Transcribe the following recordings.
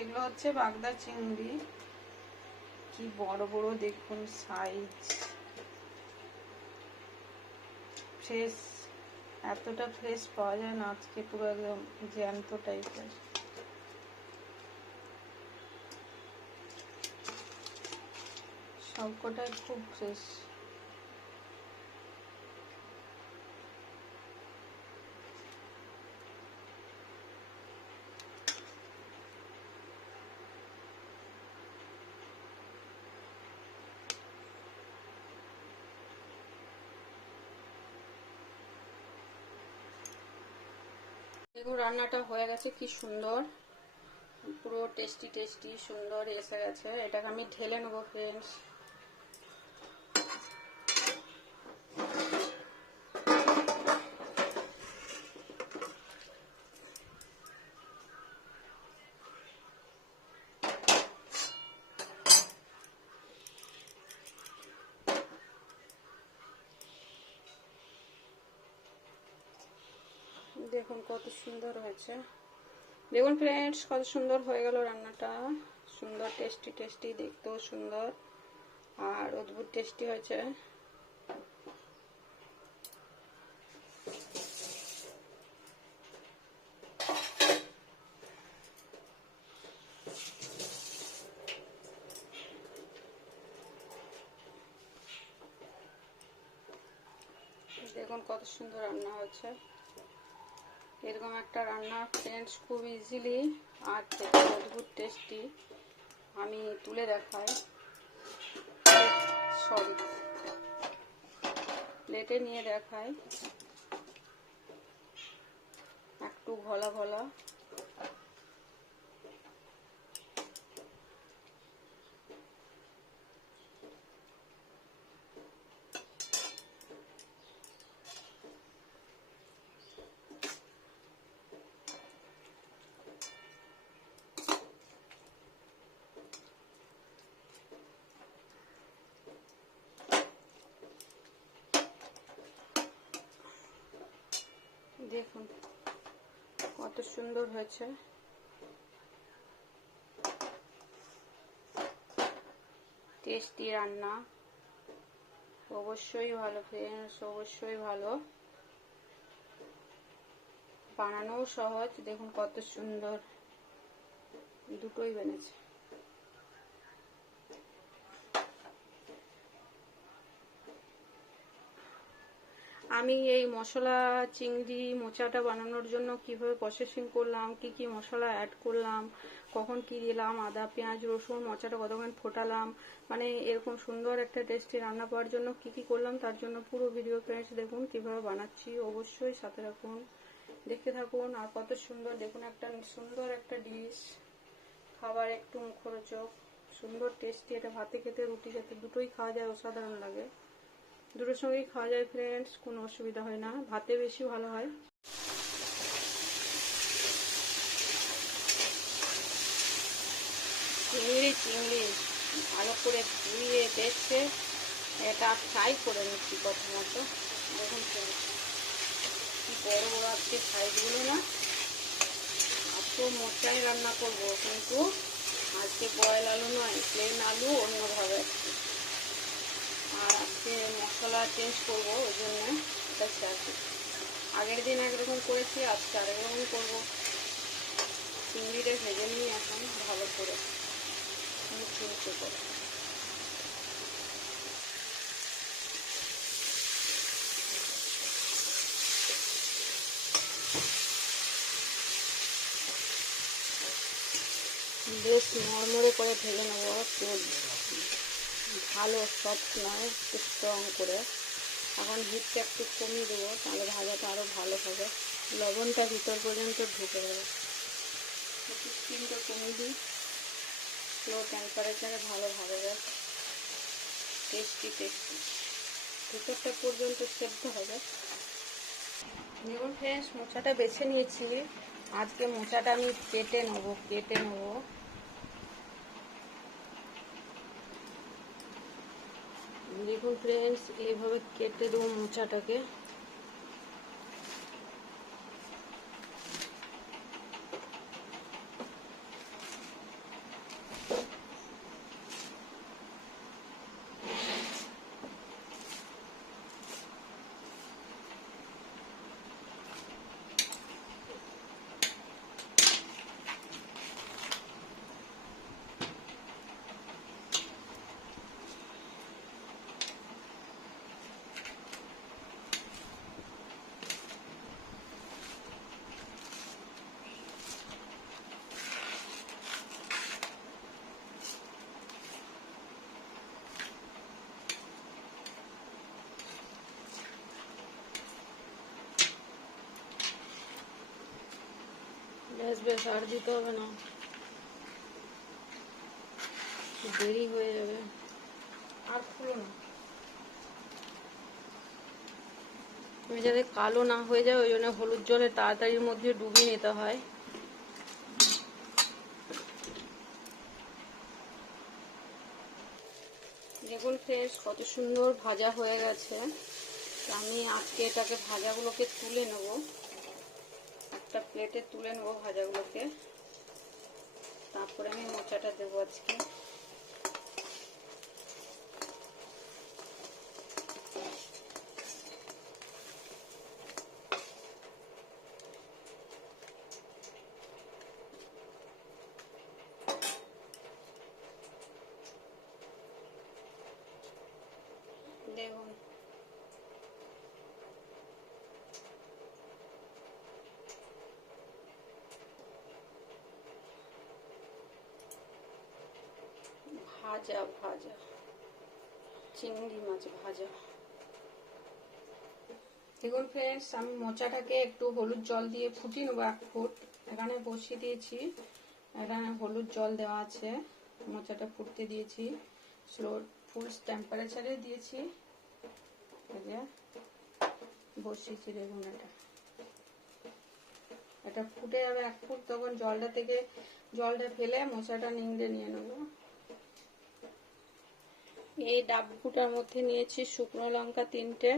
এগুলো হচ্ছে বাগদা চিংড়ি। কি বড় বড় দেখুন সাইজ ফ্রেশ এতটা ফ্রেশ পাওয়া যায় না, আজকে পুরো একদম জ্যান্ত টাইপের সবকটাই খুব ফ্রেশ দেখুন রান্নাটা হয়ে গেছে, কি সুন্দর। পুরো টেস্টি টেস্টি সুন্দর এসে গেছে। এটাকে আমি ঢেলে নেব ফ্রেন্ডস দেখুন কত সুন্দর হয়েছে। দেখুন ফ্রেন্ডস কত সুন্দর হয়ে গেল রান্নাটা। সুন্দর টেস্টি টেস্টি দেখতেও সুন্দর। আর অদ্ভুত টেস্টি হয়েছে। দেখুন কত সুন্দর রান্না হয়েছে। এরকম একটা রান্না ফ্রেন্ডস খুব ইজিলি আর খেতে অদ্ভুত টেস্টি আমি তুলে দেখাই। সরি প্লেটে নিয়ে দেখাই। একটু ঘলা ঘলা। দেখুন, কত সুন্দর হয়েছে। টেস্টি রান্না। অবশ্যই ভালো ফ্রেন্ডস অবশ্যই ভালো। বানানোও সহজ, দেখুন কত সুন্দর। দুটোই বেনেছে। আমি এই মশলা চিংড়ি মোচাটা বানানোর জন্য কীভাবে প্রসেসিং করলাম, কি কি মশলা অ্যাড করলাম, কখন কি দিলাম, আদা, পেঁয়াজ, রসুন, মোচাটা কতক্ষণ ফোটালাম মানে এরকম সুন্দর একটা টেস্টি রান্না পাওয়ার জন্য কি কি করলাম তার জন্য পুরো ভিডিও ফ্রেন্ডস দেখুন কীভাবে বানাচ্ছি, অবশ্যই সাথে রাখুন দেখতে থাকুন, আর কত সুন্দর দেখুন একটা সুন্দর একটা ডিশ খাবার একটু মুখরোচক, সুন্দর টেস্টি এটা ভাতে খেতে রুটি খেতে দুটোই খাওয়া যায়, অসাধারণ লাগে। দুটোর সঙ্গেই খাওয়া যায় ফ্রেন্ডস কোনো অসুবিধা হয় না। ভাতে বেশি ভালো হয়। চিংড়ি চিংড়ি। ভালো করে ধুয়ে দেখছে এটা ফ্রাই করে নিচ্ছি প্রথমত। দেখুন বড় বড় আজকে সাইজগুলো না। আজকে মোচাই রান্না করব, কিন্তু আজকে বয়েল আলু নয় প্লেন আলু অন্যভাবে। আজকে মশলা চেঞ্জ করব, ওই জন্য এটা করছি আগের দিন একরকম করেছি, আজকে আরেক রকম করব। চিংড়িটা ভেজে নিই এখন, ভালো করে। মুচমুচে করে। বেশ নড়মড়ে করে ভেজে নেব একটু ভালো সফট নয়, একটু স্ট্রং করে। এখন হিটটা একটু কমিয়ে দেবো, তাহলে ভাজাটা আরও ভালো হবে। লবণটা ভিতর পর্যন্ত ঢুকে যাবে একটু স্টিমটা কমিয়ে দিই। লো টেম্পারেচারে ভালো ভাজাবে টেস্টি টেস্টি ভিতরটা পর্যন্ত সেদ্ধ হবে। দেখুন ফ্রেন্ডস মোচাটা বেছে নিয়েছি। আজকে মোচাটা আমি কেটে নেব কেটে নেব। দেখুন ফ্রেন্ডস এইভাবে কেটে দেবো মোচাটাকে। বেশ বেশ আর দিতে হবে না। দেরি হয়ে যাবে। আর খুলো না। আমি যাতে কালো না হয়ে যায় ওই জন্য হলুদ জলে তাড়াতাড়ির মধ্যে ডুবিয়ে নিতে হয়। দেখুন ফ্রেন্ডস কত সুন্দর ভাজা হয়ে গেছে। আমি আজকে এটাকে ভাজাগুলোকে তুলে নেব। একটা প্লেটে তুলে নেব ভাজাগুলোকে। তারপরে আমি মোচাটা দেবো আজকে দেখুন ভাজা ভাজা। চিংড়ি মাছ ভাজা। দেখুন ফ্রেন্ডস আমি মোচাটাকে একটু হলুদ জল দিয়ে ফুটিয়ে নেব এক ফুট। এখানে বসিয়ে দিয়েছি। এখানে হলুদ জল দেওয়া আছে। মোচাটা ফুটতে দিয়েছি। স্লো ফুল টেম্পারেচারে দিয়েছি। বসিয়েছি দেখুন এটা। এটা ফুটে যাবে এক ফুট, তখন জলটা থেকে জলটা ফেলে মোচাটা নিংড়ে নিয়ে নেব। এই ডাব ডাবগুটার মধ্যে নিয়েছি শুকনো লঙ্কা তিনটে,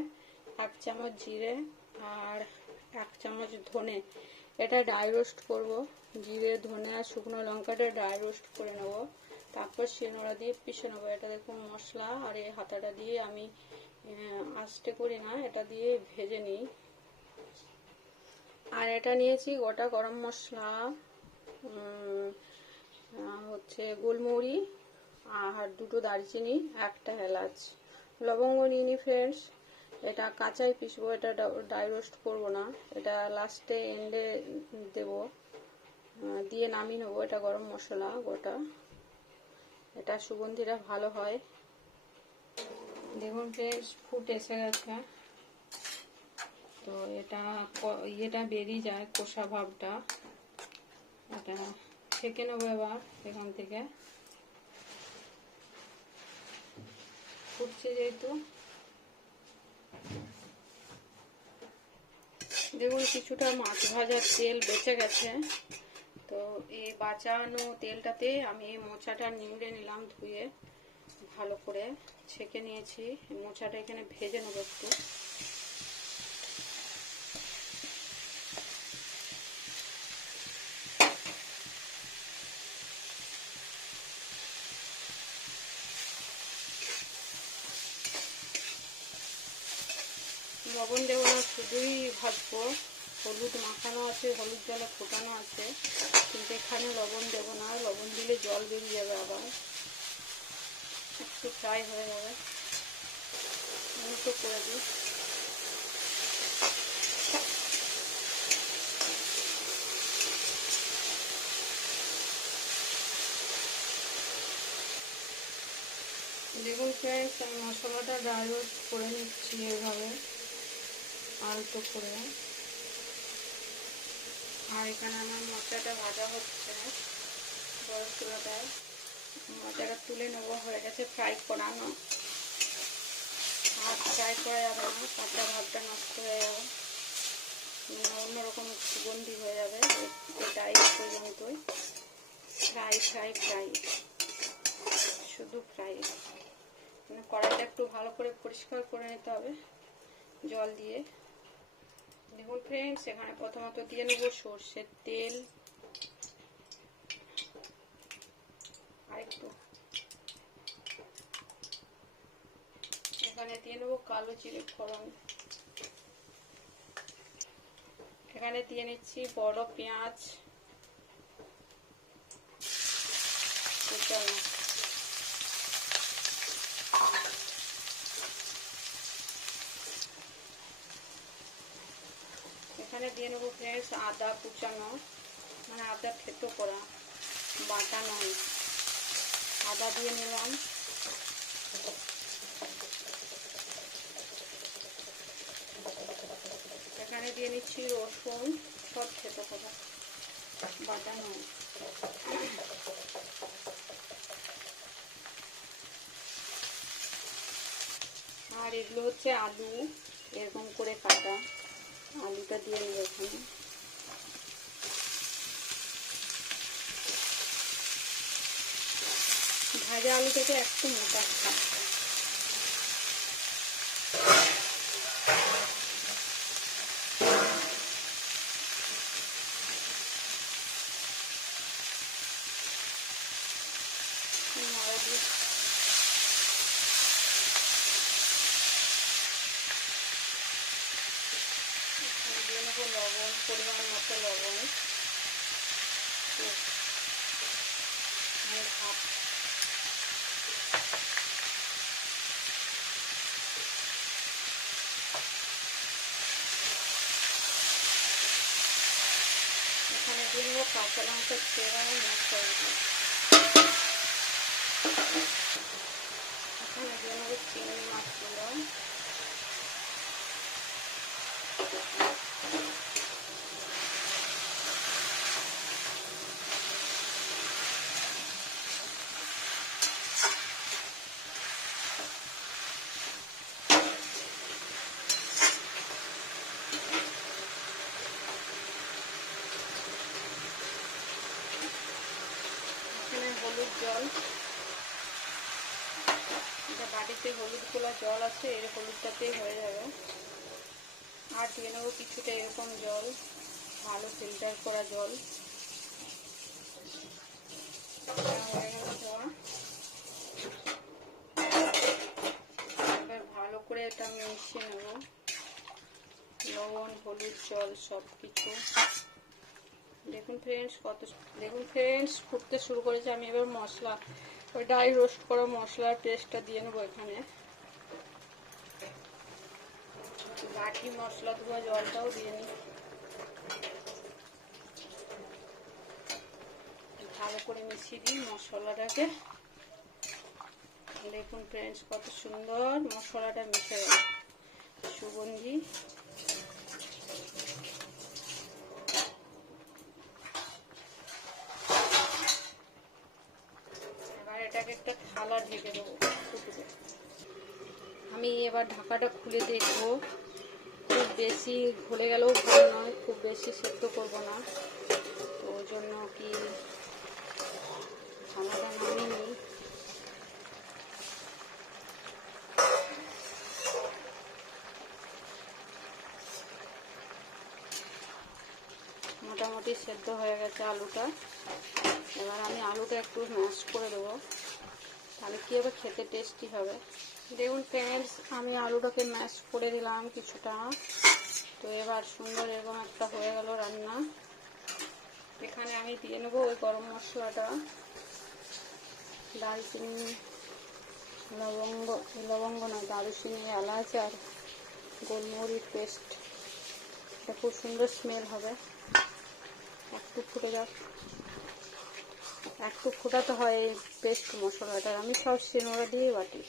এক চামচ জিরে আর এক চামচ ধনে। এটা ড্রাই রোস্ট করব। জিরে, ধনে আর শুকনো লঙ্কাটা ড্রাই রোস্ট করে নেব। তারপর শিলনোড়া দিয়ে পিষে নেব। এটা দেখুন মশলা আর এই হাতাটা দিয়ে আমি আস্তে করি না, এটা দিয়ে ভেজে নিই। আর এটা নিয়েছি গোটা গরম মশলা হচ্ছে গোলমৌরি আর দুটো দারচিনি, একটা এলাচ। লবঙ্গ নিয়ে নি ফ্রেন্ডস এটা কাঁচাই পিসবো এটা ডাই রোস্ট করব না। এটা লাস্টে এন্ডে দেব। দিয়ে নামিয়ে নেব এটা গরম মশলা গোটা। এটা সুগন্ধিটা ভালো হয়। দেখুন ফ্রেন্ডস ফুট এসে গেছে। তো এটা ইয়েটা বেরিয়ে যায় কষা ভাবটা এটা ছেঁকে নেব এবার এখান থেকে। ফুটছে যেহেতু। দেখুন, কিছুটা মাছ ভাজার তেল বেঁচে গেছে। তো এই বাঁচানো তেলটাতে আমি মোচাটা নিংড়ে নিলাম ধুয়ে, ভালো করে ছেঁকে নিয়েছি। মোচাটা এখানে ভেজে নেব একটু লবণ দেবো না শুধুই ভাজবো হলুদ মাখানো আছে, হলুদ জলে ফোটানো আছে, কিন্তু এখানে লবণ দেবো না, লবণ দিলে জল বেরিয়ে যাবে আবার। একটু ফ্রাই হয়ে যাবে। করে দিই। দেখুন ফ্রেন্ডস আমি মশলাটা ড্রাই করে নিচ্ছি এভাবে। আলতো করে। আর এখানে আমার ভাজা হচ্ছে তুলে হয়ে গেছে ফ্রাই করানো। ফ্রাই করা যাবে না ভাতটা নষ্ট হয়ে যাবে। অন্যরকম সুগন্ধি হয়ে যাবে ফ্রাই ফ্রাই ফ্রাই। শুধু ফ্রাই। মানে কড়াইটা একটু ভালো করে পরিষ্কার করে নিতে হবে, জল দিয়ে। দেখুন ফ্রেন্ডস এখানে প্রথমত দিয়ে নেব সর্ষের তেল। আরেকটু। এখানে দিয়ে নেব কালো জিরে ফোড়ন। এখানে দিয়ে নিচ্ছি বড় পেঁয়াজ কুচানো এখানে দিয়ে নেব ফ্রেন্ডস আদা কুচানো মানে আদা থেতো করা বাটা নয় আদা দিয়ে নিলাম। এখানে দিয়ে নিচ্ছি রসুন, সব থেতো করা, বাটানো আর এগুলো হচ্ছে আলু, এরকম করে কাটা। আলুটা দিয়ে নেব ভাজা আলু থেকে একটু মোটা খায় নাড়া দিয়ে এখানে দিয়ে নেব লবণ পরিমাণ মতো লবণ আর ভাত এখানে দিয়ে নেব কাঁচা লঙ্কা চেরা মশলা এখানে দিয়ে নেব চিংড়ি মাছগুলো এখানে হলুদ জল। এটা বাড়িতে হলুদ গোলা জল আছে, এর হলুদটাতেই হয়ে যাবে। আর দিয়ে নেব কিছুটা এরকম জল, ভালো ফিল্টার করা জল। এবার ভালো করে এটা মিশিয়ে নেব। লবণ, হলুদ, জল সব কিছু দেখুন ফ্রেন্ডস কত দেখুন ফ্রেন্ডস ফুটতে শুরু করেছে। আমি এবার মশলা, ওই ডাই রোস্ট করা মশলার পেস্টটা দিয়ে নেব এখানে। বাকি মশলা ধোয়া, জলটাও দিয়ে নিই। ভালো করে মিশিয়ে দিই মশলাটাকে। দেখুন ফ্রেন্ডস কত সুন্দর মশলাটা মিশে গেল। সুগন্ধি এবার একটা থালা ঢেকে দেবো। আমি এবার ঢাকাটা খুলে দেখব। খুব বেশি ঘুলে গেলেও ভালো নয়, খুব বেশি সেদ্ধ করব না। তো ওই জন্য কি নামিয়ে নিই। মোটামুটি সেদ্ধ হয়ে গেছে আলুটা। এবার আমি আলুটা একটু ম্যাশ করে দেবো। তাহলে কী হবে? খেতে টেস্টি হবে। দেখুন ফ্রেন্ডস আমি আলুটাকে ম্যাশ করে দিলাম কিছুটা। তো এবার সুন্দর এরকম একটা হয়ে গেল রান্না। এখানে আমি দিয়ে নেব ওই গরম মশলাটা। দারচিনি, লবঙ্গ লবঙ্গ নয় দারুচিনি এলাচ আর গোলমরিচ পেস্ট এটা খুব সুন্দর স্মেল হবে। একটু ফুটে যাক। একটু ফোটাতে হয় এই পেস্ট মশলাটা আমি সব সিনোড়া দিয়ে বাটি।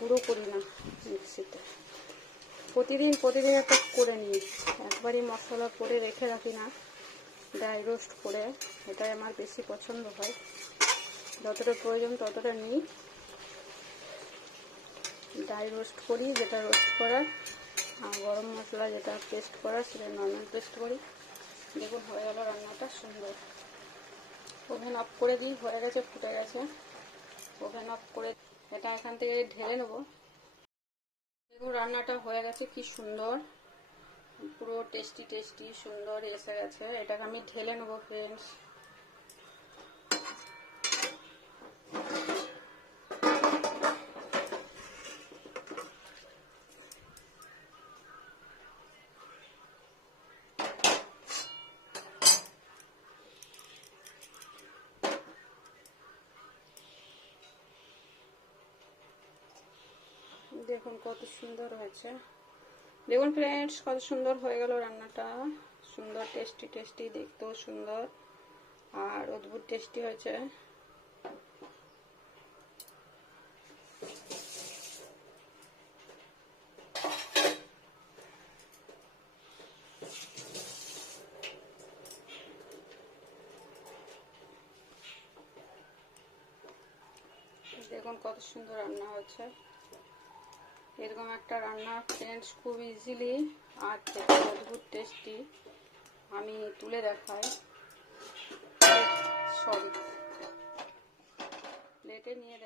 গুঁড়ো করি না মিক্সিতে। প্রতিদিন প্রতিদিন একটা করে নিই। একবারই মশলা করে রেখে রাখি না। ড্রাই রোস্ট করে। এটাই আমার বেশি পছন্দ হয়। যতটা প্রয়োজন ততটা নিই। ড্রাই রোস্ট করি, যেটা রোস্ট করার আর গরম মশলা যেটা পেস্ট করা, সেটা নর্মাল পেস্ট করি। দেখুন, হয়ে গেল রান্নাটা সুন্দর। ওভেন অফ করে দিই, হয়ে গেছে, ফুটে গেছে। ওভেন অফ করে এটা এখান থেকে ঢেলে নেব। দেখুন, রান্নাটা হয়ে গেছে, কি সুন্দর। পুরো টেস্টি টেস্টি, সুন্দর এসে গেছে। এটাকে আমি ঢেলে নেব ফ্রেন্ডস দেখুন কত সুন্দর হয়েছে। দেখুন ফ্রেন্ডস কত সুন্দর হয়ে গেল রান্নাটা। সুন্দর টেস্টি টেস্টি দেখতেও সুন্দর। আর অদ্ভুত টেস্টি হয়েছে। দেখুন কত সুন্দর রান্না হচ্ছে এরকম একটা রান্না ফ্রেন্ডস খুব ইজিলি আর অদ্ভুত টেস্টি আমি তুলে দেখাই। সরি প্লেটে নিয়ে